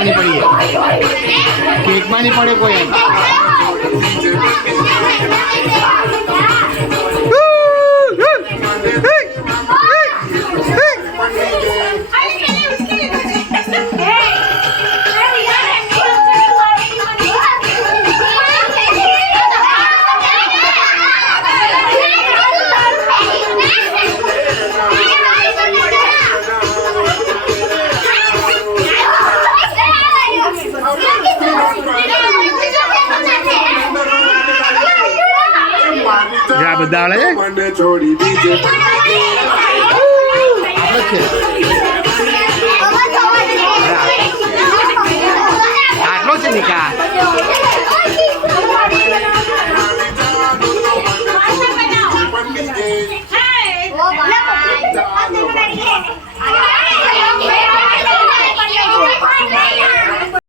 કેકમાં નહીં પડી કેકમાં નહીં પડે કોઈ બધા આવે છોડી દીજે આટલો છે નિકા